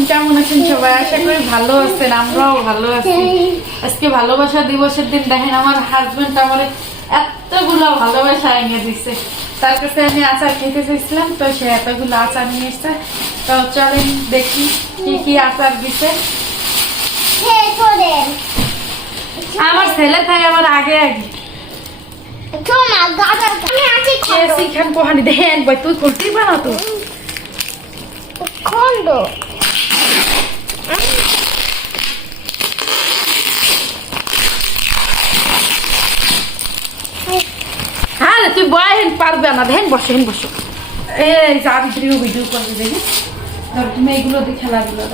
আলাইকুম কেমন আছেন সবাই? আশা করি ভালো আছেন, আমরাও ভালো আছি। আজকে ভালোবাসা দিবসের দিন, দেখেন আমার হাজবেন্ড আমার এতগুলো ভালোবাসা এনে দিচ্ছে তার কাছে আমি আচার খেতে চাইছিলাম, তো সে এতগুলো আচার নিয়ে এসছে। তো চলেন দেখি কি কি আচার দিছে। আমার ছেলে থাকে আমার আগে আগে। তুই খুলতেই পারো তো। খন্ড হ্যাঁ রে, তুই বয় পারবে না দেখেন বসে বসো। এই যা ভিডিও ভিডিও করবে দেখি। ধর তুমি এইগুলো দিয়ে খেলাধুলো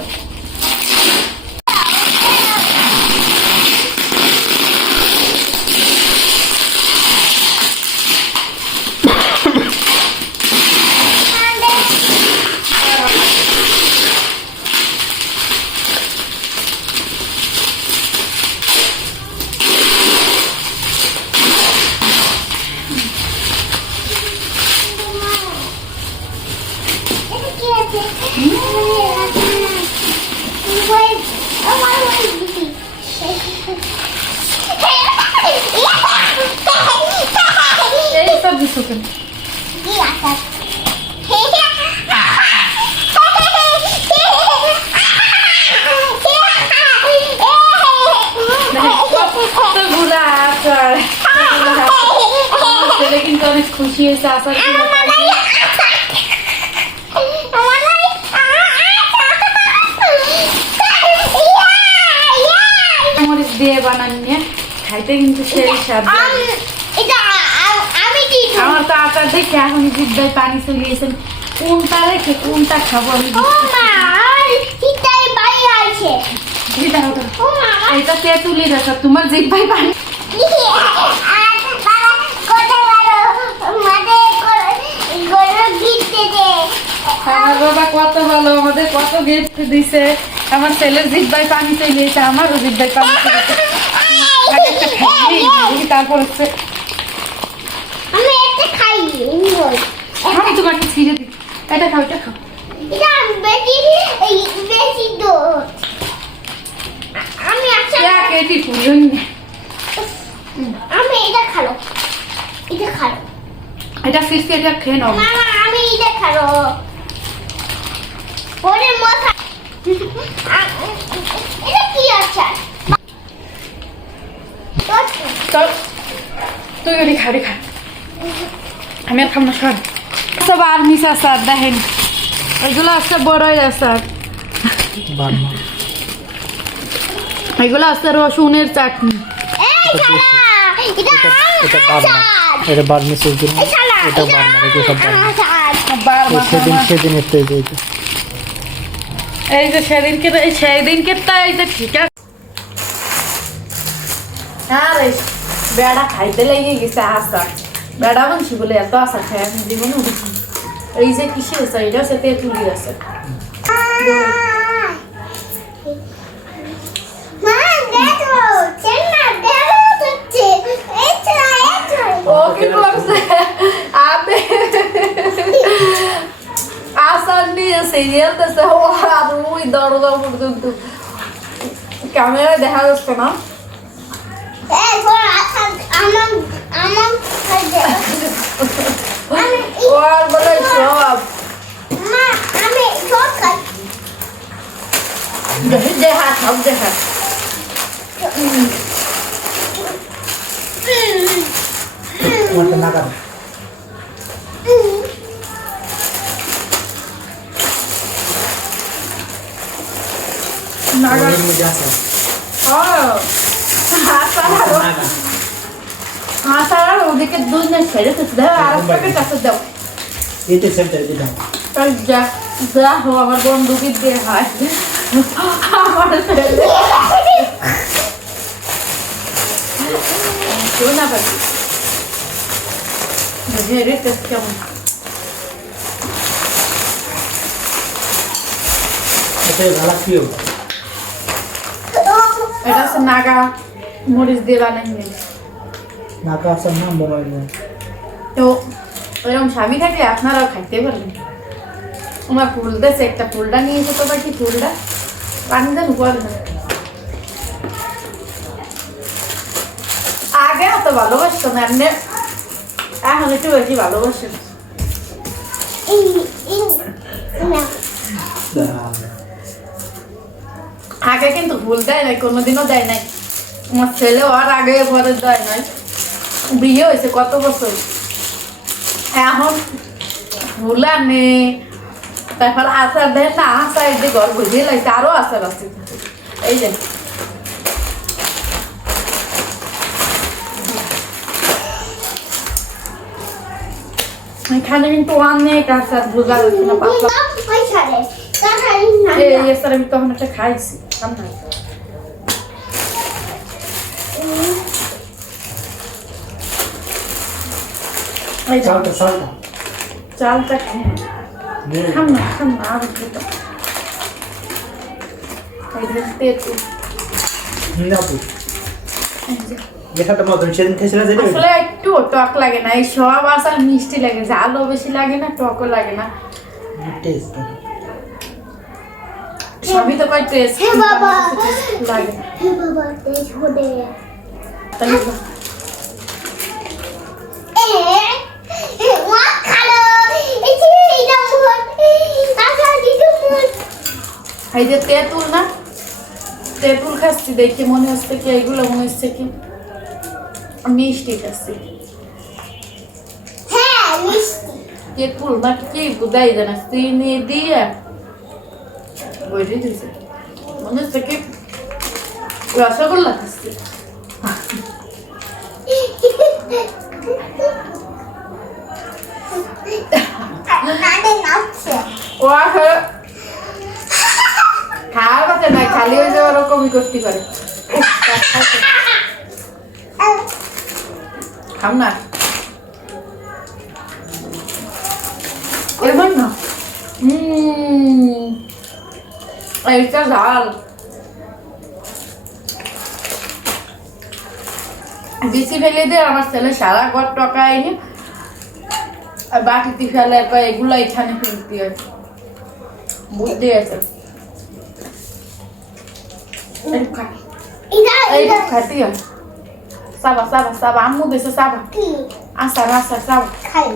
আমার ছেলে কিন্তু অনেক খুশি হয়েছে দিয়ে বানান নিয়ে খাইতে কিন্তু সেই স্বাদ। আমার তো আচার দেখে এখন জিদ্দায় পানি চলে গেছেন কোনটা রেখে কোনটা খাব আমি। এটা। এটা তেঁতুলির তোমার জিব্বাই পানি। আমার বাবা কত ভালো আমাদের কত গিফট দিছে। আমার ছেলের জিব্বাই পানি চলে গেছে আমারও জিব্বাই পানি চলে তারপর হচ্ছে। একটা খাই। আমি তোমাকে ছিঁড়ে দিই। এটা খাও এটা খাও। এটা বেশি বেশি দুধ আমি আচ্ছা ইয়া কেটি ফুলুন আমি এটা খালো এটা খালো এটা ফিরতে এটা খেয়ে নাও। মামা আমি এটা খালো ওরে মাথা। এটা কি আচার তো তুই ওটি খাবি খা আমি আর খাব না সর। সব আর্মিস আচার দেখেন। এগুলো আছে বড়ই আচার এগুলো আছে রসুনের চাটনি। এটা এটা আমার এটা বার্মিসের জন্য এই শালা এটা বার্মা এটা সব বার্মা। আচার। সেদিন সেদিনের এই যে এটা। এই যে সেদিনকে এই সেদিনকে তো এই যে ঠিক আছে। আরে বেড়া খাইতে লেগে গেছে আসা বেড়া মানছি বলে এত আশা খাই আমি জীবনে উঠেছি। এই যে কিসে আছে এটা হচ্ছে তেঁতুলি আছে। ও কি করছে আপনি আসার নিয়ে সিরিয়াল ও, আর ওই ক্যামেরায় দেখা যাচ্ছে না। আমার আমার খাইতে আমি ও আর বলে সব মা আমি সব খাই। দেখা সব দেখা তোমারটা না কাটে। নাগা ওর মধ্যে আছে। ও হাসার নাগা। হাসার ওদিকে দুই না ছেড়ে তো দাও আর একটা কাছে দাও এইটা সেন্টার এটা তাই যা যা হো আমার বন্ধুকে দিয়ে হয় আমার ছেলে কেউ না পারি হেরে টেস্ট কেমন এটা ভালো কি এটা নাগা মরিচ দিয়ে বানাই নাকা আসার নাম তো স্বামী আপনারাও খাইতে আমার ফুল দেছে, একটা ফুলটা নিয়ে যেতে ফুলটা। পানি দেন না। আগে অত না, এমনি এখন একটু বেশি আগে কিন্তু ভুল দেয় নাই, কোনোদিনও দেয় নাই। আমার ছেলে আর আগে পরে দেয় নাই। বিয়ে হয়েছে কত বছর? এখন ভুল আনে তারপর আচার দেয় না আচার দিয়ে ঘর বুঝিয়ে লাগছে আরও আচার আছে। এই যে। এখানে কিন্তু অনেক আচার বোঝা যাচ্ছে না পাতলা। আমি তখন একটা খাইছি সামনে এই যে চালটা চালটা। চালটা খেয়ে নে। খাম না খাম না আর একটু টক লাগে না এই সব আচার মিষ্টি লাগে ঝালও বেশি লাগে না টকও লাগে না। টেস্ট সবই তো কয় টেস্ট হে বাবা। লাগে না হে বাবা তেজ হদে তাই না? এ এ মা খালো এই যে এটা মুন কাকা দিকে মুন এই যে তেঁতুল না? তেঁতুল খাচ্ছি দেখে মনে হচ্ছে কি এগুলো মনে হচ্ছে কি মিষ্টি খাচ্ছি। হ্যাঁ তেঁতুল না কি বুঝাই জানা চিনি দিয়ে। দিয়েছে মনে হচ্ছে কি রসগোল্লা খাচ্ছি। ও খালি হয়ে যাওয়ার ওরকমই করতে পারে। খাম না। এবার না। দিয়ে আমার ছেলে সারা ঘর টকায়নি বাটিতে ফেলে, এগুলো এখানে ফেলতে হয়। বুদ্ধি আছে এইটুক খা। এটা এইটুক এটা খাতি সাবা সাবা সাবা আম্মু দিছে সাবা আসার আসার সাবা খাই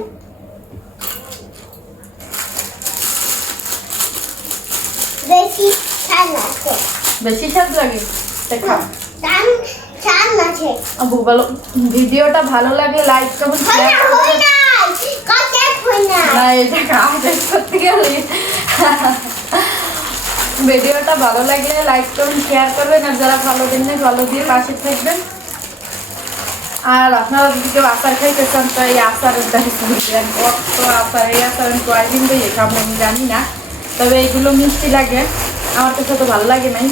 বেশি চান আছে বেশি স্বাদ লাগে দেখা চান আছে আবু বলো ভিডিওটা ভালো লাগলে লাইক কমেন্ট শেয়ার হই না কত হই না না এটা কাজ করতে গেলে ভিডিওটা ভালো লাগলে লাইক করুন শেয়ার করবেন, আর যারা ভালো দিন নেই ভালো দিয়ে পাশে থাকবেন। আর আপনারা যদি কেউ আচার খাইতে চান, তো এই আচারের দেখেন কত আচার, এই আচার আমি কয়েকদিন দিয়ে খাব আমি জানি না, তবে এইগুলো মিষ্টি লাগে। আমার কাছে তো ভালো লাগে নাই।